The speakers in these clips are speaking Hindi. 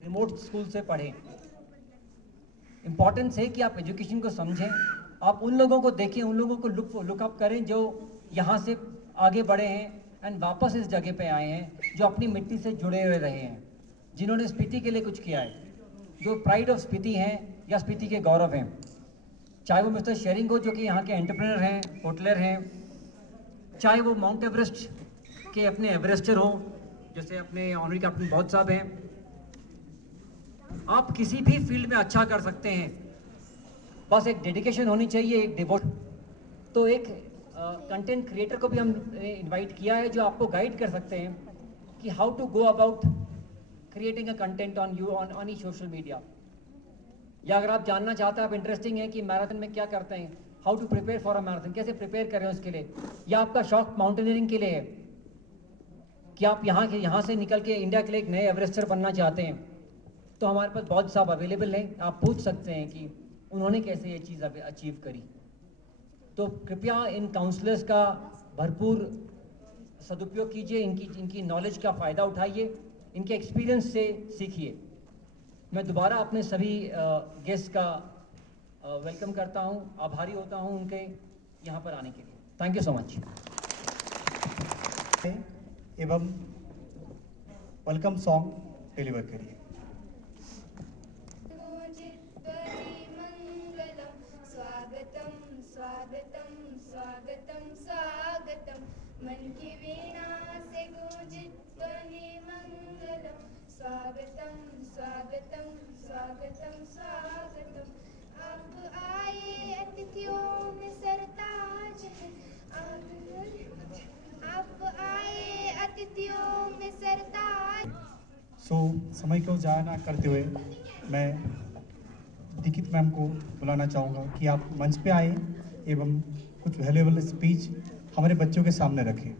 रिमोट स्कूल से पढ़ें। इम्पॉर्टेंस है कि आप एजुकेशन को समझें, आप उन लोगों को देखें, उन लोगों को लुकअप करें जो यहाँ से आगे बढ़े हैं एंड वापस इस जगह पे आए हैं, जो अपनी मिट्टी से जुड़े हुए रहे हैं, जिन्होंने स्पीति के लिए कुछ किया है, जो प्राइड ऑफ स्पीति हैं या स्पीति के गौरव हैं। चाहे वो मिस्टर शेरिंग हो जो कि यहाँ के एंटरप्रेनर हैं, होटलर हैं, चाहे वो माउंट एवरेस्ट के अपने एवरेस्टर हों जैसे अपने ऑनरी कैप्टन बौद्ध साहब हैं। आप किसी भी फील्ड में अच्छा कर सकते हैं, बस एक डेडिकेशन होनी चाहिए, एक डिवोट। तो एक कंटेंट क्रिएटर को भी हम इनवाइट किया है जो आपको गाइड कर सकते हैं कि how to go about creating a content on on the social media. या अगर आप जानना चाहते हैं, आप इंटरेस्टिंग है कि मैराथन में क्या करते हैं, how to prepare for a marathon, कैसे प्रिपेयर करें उसके लिए, या आपका शौक माउंटेनियरिंग के लिए है कि आप यहाँ से निकल के इंडिया के लिए एक नए एवरेस्टर बनना चाहते हैं, तो हमारे पास बहुत साहब अवेलेबल हैं। आप पूछ सकते हैं कि उन्होंने कैसे ये चीज़ अचीव करी। तो कृपया इन काउंसलर्स का भरपूर सदुपयोग कीजिए, इनकी नॉलेज का फ़ायदा उठाइए, इनके एक्सपीरियंस से सीखिए। मैं दोबारा अपने सभी गेस्ट का वेलकम करता हूं, आभारी होता हूं उनके यहाँ पर आने के लिए। Thank you so much. एवं वेलकम सॉन्ग डिलीवर करिए। स्वागतम स्वागतम स्वागतम, मन की वीणा से गूंजित ध्वनि मंगलम। स्वागतम स्वागतम स्वागतम स्वागतम, आप आए अतिथियों में सरताज है, आप आए अतिथियों में सरताज। समय को जाया ना करते हुए मैं दीक्षित मैम को बुलाना चाहूँगा कि आप मंच पे आए एवं कुछ वैल्यूएबल स्पीच हमारे बच्चों के सामने रखें।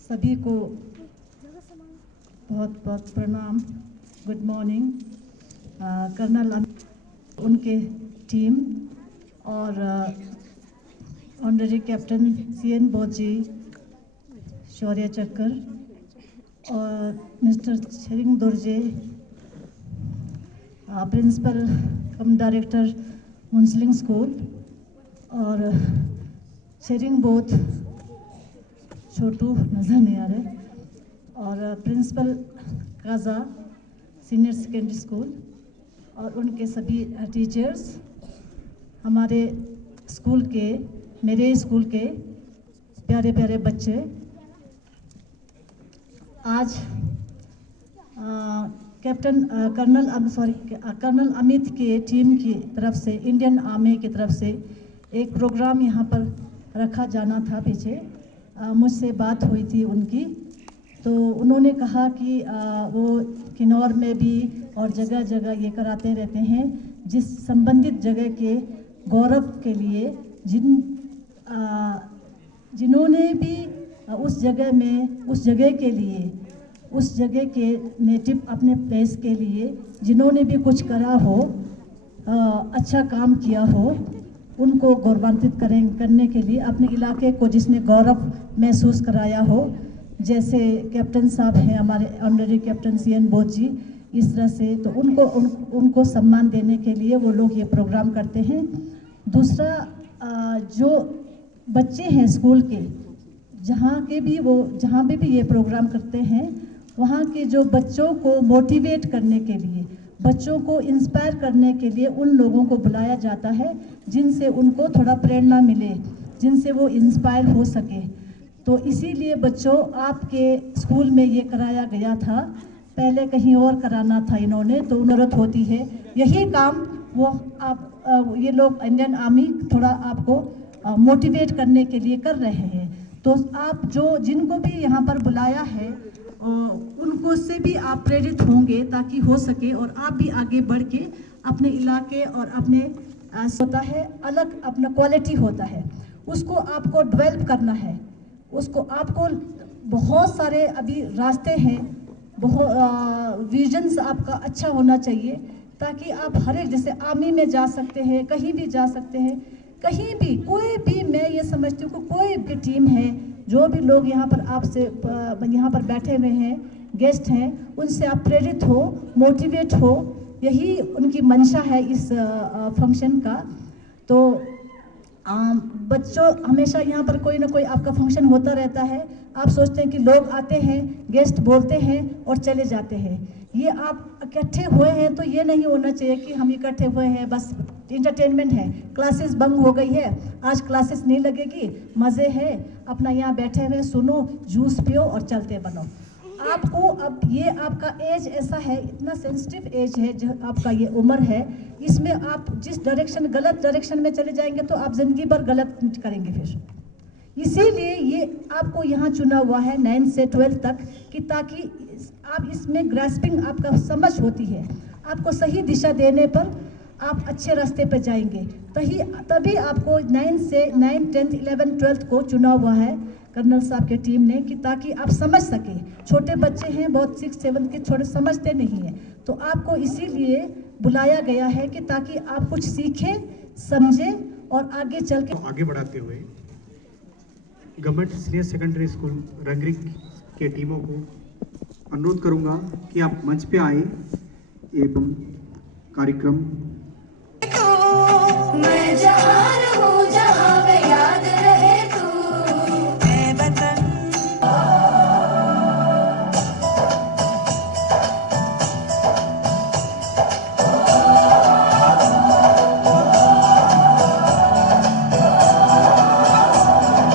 सभी को बहुत बहुत प्रणाम, गुड मॉर्निंग। कर्नल उनके टीम और honorary captain CN Bodh ji, Shaurya Chakra और mister Tsering Dorje, principal cum director Munselling school, और शेरिंग बौद्ध छोटू नज़र नहीं आ रहे, और principal Kaza senior secondary school और उनके सभी टीचर्स, हमारे स्कूल के, मेरे स्कूल के प्यारे प्यारे बच्चे। आज कर्नल अमित के टीम की तरफ से, इंडियन आर्मी की तरफ से एक प्रोग्राम यहाँ पर रखा जाना था। पीछे मुझसे बात हुई थी उनकी, तो उन्होंने कहा कि वो किन्नौर में भी और जगह जगह ये कराते रहते हैं, जिस संबंधित जगह के गौरव के लिए, जिन्होंने भी उस जगह में, उस जगह के लिए, उस जगह के नेटिव अपने प्लेस के लिए जिन्होंने भी कुछ करा हो, अच्छा काम किया हो, उनको गौरवान्वित करने के लिए, अपने इलाके को जिसने गौरव महसूस कराया हो, जैसे कैप्टन साहब हैं हमारे ऑनरेरी कैप्टन CN बौद्ध जी, इस तरह से, तो उनको सम्मान देने के लिए वो लोग ये प्रोग्राम करते हैं। दूसरा, जो बच्चे हैं स्कूल के, जहाँ पे भी ये प्रोग्राम करते हैं, वहाँ के जो बच्चों को मोटिवेट करने के लिए, बच्चों को इंस्पायर करने के लिए उन लोगों को बुलाया जाता है जिनसे उनको थोड़ा प्रेरणा मिले, जिनसे वो इंस्पायर हो सके। तो इसीलिए बच्चों, आपके स्कूल में ये कराया गया था, पहले कहीं और कराना था इन्होंने, तो जरूरत होती है यही काम वो आप ये लोग इंडियन आर्मी थोड़ा आपको मोटिवेट करने के लिए कर रहे हैं। तो आप जिनको भी यहाँ पर बुलाया है, उनको से भी आप प्रेरित होंगे ताकि हो सके और आप भी आगे बढ़ के अपने इलाके और अपने होता है अलग, अपना क्वालिटी होता है, उसको आपको डेवलप करना है, उसको आपको बहुत सारे अभी रास्ते हैं, बहुत विजन्स आपका अच्छा होना चाहिए ताकि आप हर एक, जैसे आर्मी में जा सकते हैं, कहीं भी जा सकते हैं, कहीं भी कोई भी, मैं ये समझती हूँ कि कोई भी टीम है, जो भी लोग यहाँ पर आपसे यहाँ पर बैठे हुए हैं, गेस्ट हैं, उनसे आप प्रेरित हो, मोटिवेट हो, यही उनकी मंशा है इस फंक्शन का। तो बच्चों, हमेशा यहाँ पर कोई ना कोई आपका फंक्शन होता रहता है, आप सोचते हैं कि लोग आते हैं, गेस्ट बोलते हैं और चले जाते हैं। ये आप इकट्ठे हुए हैं तो ये नहीं होना चाहिए कि हम इकट्ठे हुए हैं बस इंटरटेनमेंट है, क्लासेस बंद हो गई है, आज क्लासेस नहीं लगेगी, मज़े है, अपना यहाँ बैठे हुए सुनो, जूस पियो और चलते बनो। आपको अब ये आपका एज ऐसा है, इतना सेंसिटिव एज है जो आपका ये उम्र है, इसमें आप जिस डायरेक्शन, गलत डायरेक्शन में चले जाएंगे तो आप ज़िंदगी भर गलत करेंगे फिर। इसीलिए ये आपको यहाँ चुना हुआ है 9 से 12 तक कि ताकि आप इसमें ग्रास्पिंग आपका समझ होती है, आपको सही दिशा देने पर आप अच्छे रास्ते पर जाएंगे। तभी आपको 9 से 9, 10, 11, 12 को चुना हुआ है कर्नल साहब के टीम ने कि ताकि आप समझ सकें। छोटे बच्चे हैं, बहुत 6, 7 के छोटे समझते नहीं हैं, तो आपको इसीलिए बुलाया गया है कि ताकि आप कुछ सीखें, समझें और आगे चल के आगे बढ़ाते हुए गवर्नमेंट सीनियर सेकेंडरी स्कूल रंगरी के टीमों को अनुरोध करूंगा कि आप मंच पे आए एवं कार्यक्रम मैं जहान हूँ जहाँ में याद रहे तू।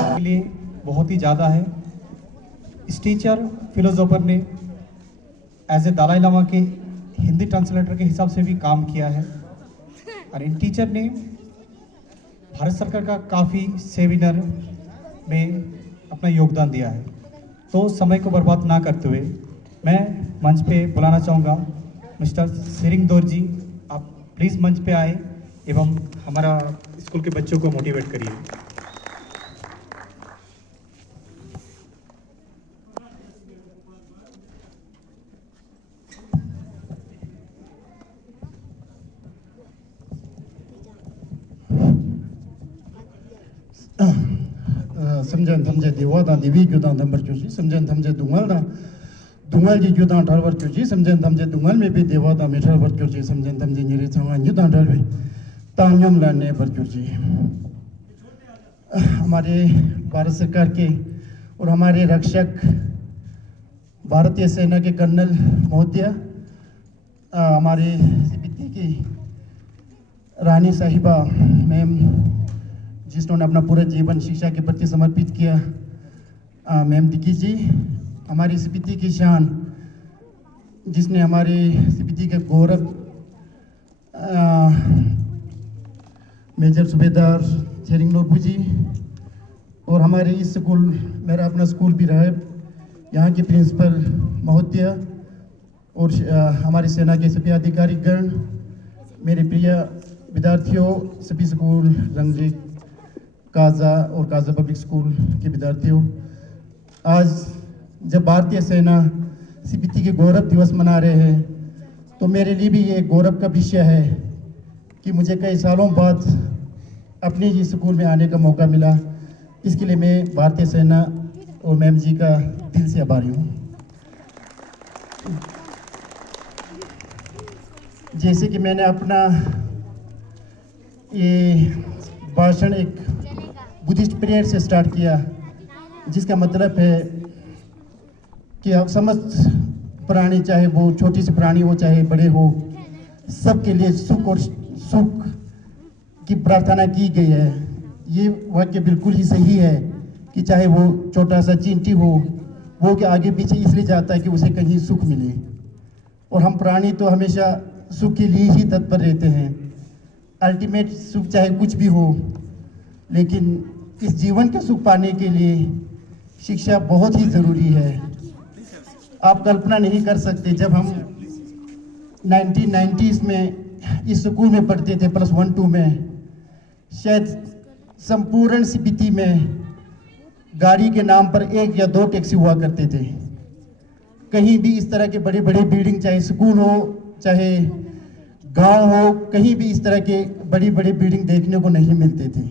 के लिए बहुत ही ज़्यादा है। इस टीचर फिलोसोफर ने एज ए दलाई लामा के हिंदी ट्रांसलेटर के हिसाब से भी काम किया है और इन टीचर ने भारत सरकार का काफ़ी सेमिनार में अपना योगदान दिया है। तो समय को बर्बाद ना करते हुए मैं मंच पे बुलाना चाहूँगा मिस्टर सिरिंग दौर जी, आप प्लीज़ मंच पे आए एवं हमारा स्कूल के बच्चों को मोटिवेट करिए। समझन थमजे देवादा देवी जुदान नंबर चुजी समझन थमजे दुंगल ना दुंगल जी जुदान ठालवर चुजी समझन थमजे दुंगल में भी देवादा मेठल वर चुजी समझन थमजे निरे चंगा जुदान ठाल भी तांगम लाने वर चुजी। हमारे भारत सरकार के और हमारे रक्षक भारतीय सेना के कर्नल महोदय, हमारे सीपीटी की रानी साहिबा मैम जिन्होंने अपना पूरा जीवन शिक्षा के प्रति समर्पित किया, मैम दिकी जी, हमारी सीपीटी की शान जिसने हमारे सीपीटी के गौरव मेजर सूबेदार छेरिंग नोरबू जी, और हमारे इस स्कूल, मेरा अपना स्कूल भी रहा है, यहाँ के प्रिंसिपल महोदय और हमारी सेना के सभी अधिकारीगण, मेरे प्रिय विद्यार्थियों, सभी स्कूल रंगरी काजा और काजा पब्लिक स्कूल के विद्यार्थियों, आज जब भारतीय सेना सीपीटी के गौरव दिवस मना रहे हैं तो मेरे लिए भी ये गौरव का विषय है कि मुझे कई सालों बाद अपने ही स्कूल में आने का मौका मिला। इसके लिए मैं भारतीय सेना और मैम जी का दिल से आभारी हूँ। जैसे कि मैंने अपना ये भाषण एक बुद्धिस्ट प्रेयर से स्टार्ट किया, जिसका मतलब है कि आप समस्त प्राणी, चाहे वो छोटी सी प्राणी हो चाहे बड़े हो, सबके लिए सुख और सुख की प्रार्थना की गई है। ये वाक्य बिल्कुल ही सही है कि चाहे वो छोटा सा चींटी हो, वो के आगे पीछे इसलिए जाता है कि उसे कहीं सुख मिले, और हम प्राणी तो हमेशा सुख के लिए ही तत्पर रहते हैं। अल्टीमेट सुख चाहे कुछ भी हो, लेकिन इस जीवन का सुख पाने के लिए शिक्षा बहुत ही ज़रूरी है। आप कल्पना नहीं कर सकते, जब हम 1990s में इस स्कूल में पढ़ते थे +1, 2 में, शायद संपूर्ण सीपीटी में गाड़ी के नाम पर 1 या 2 टैक्सी हुआ करते थे। कहीं भी इस तरह के बड़े बड़े बिल्डिंग, चाहे स्कूल हो चाहे गांव हो, कहीं भी इस तरह के बड़ी बड़ी बिल्डिंग देखने को नहीं मिलते थे।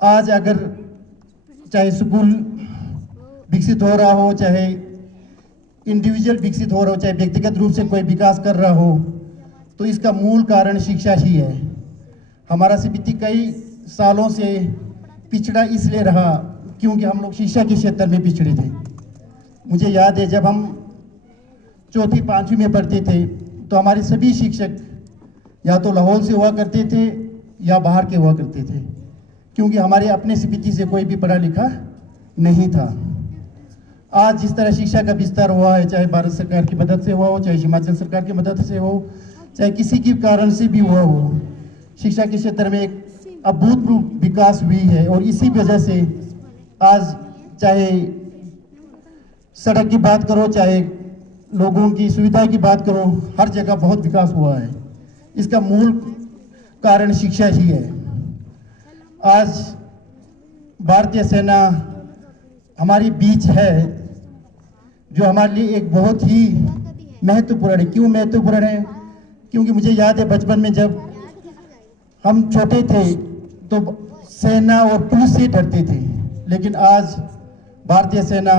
आज अगर चाहे स्कूल विकसित हो रहा हो, चाहे इंडिविजुअल विकसित हो रहा हो, चाहे व्यक्तिगत रूप से कोई विकास कर रहा हो, तो इसका मूल कारण शिक्षा ही है। हमारा सीपीटी कई सालों से पिछड़ा इसलिए रहा क्योंकि हम लोग शिक्षा के क्षेत्र में पिछड़े थे। मुझे याद है जब हम 4वीं 5वीं में पढ़ते थे तो हमारे सभी शिक्षक या तो लाहौर से हुआ करते थे या बाहर के हुआ करते थे, क्योंकि हमारे अपने सीपीटी से कोई भी पढ़ा लिखा नहीं था। आज जिस तरह शिक्षा का विस्तार हुआ है, चाहे भारत सरकार की मदद से हुआ हो, चाहे हिमाचल सरकार की मदद से हो, चाहे किसी के कारण से भी हुआ हो, शिक्षा के क्षेत्र में एक अभूतपूर्व विकास हुई है। और इसी वजह से आज चाहे सड़क की बात करो, चाहे लोगों की सुविधा की बात करो, हर जगह बहुत विकास हुआ है। इसका मूल कारण शिक्षा ही है। आज भारतीय सेना हमारे बीच है, जो हमारे लिए एक बहुत ही महत्वपूर्ण है। क्यों महत्वपूर्ण है? क्योंकि मुझे याद है बचपन में जब हम छोटे थे तो सेना और पुलिस से डरते थे, लेकिन आज भारतीय सेना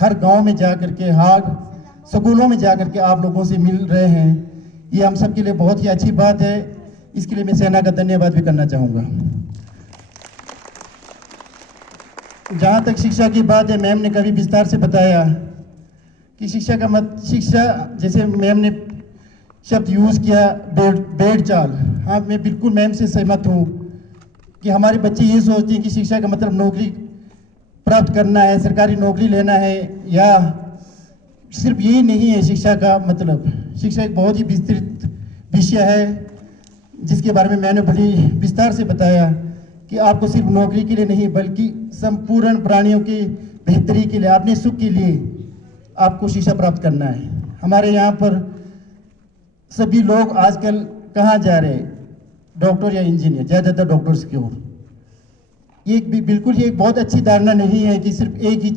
हर गांव में जा करके, हर स्कूलों में जा करके आप लोगों से मिल रहे हैं। ये हम सब के लिए बहुत ही अच्छी बात है। इसके लिए मैं सेना का धन्यवाद भी करना चाहूँगा। जहाँ तक शिक्षा की बात है, मैम ने काफ़ी विस्तार से बताया कि शिक्षा जैसे मैम ने शब्द यूज़ किया बेड़ चाल। हाँ, मैं बिल्कुल मैम से सहमत हूँ कि हमारे बच्चे ये सोचते हैं कि शिक्षा का मतलब नौकरी प्राप्त करना है, सरकारी नौकरी लेना है, या सिर्फ यही नहीं है शिक्षा का मतलब। शिक्षा एक बहुत ही विस्तृत विषय है जिसके बारे में मैंने बड़ी विस्तार से बताया कि आपको सिर्फ नौकरी के लिए नहीं बल्कि संपूर्ण प्राणियों की बेहतरी के लिए, अपने सुख के लिए आपको शिक्षा प्राप्त करना है। हमारे यहाँ पर सभी लोग आजकल कहाँ जा रहे हैं? डॉक्टर या इंजीनियर, ज़्यादातर डॉक्टर्स की ओर। ये बिल्कुल ही एक बहुत अच्छी धारणा नहीं है कि सिर्फ एक ही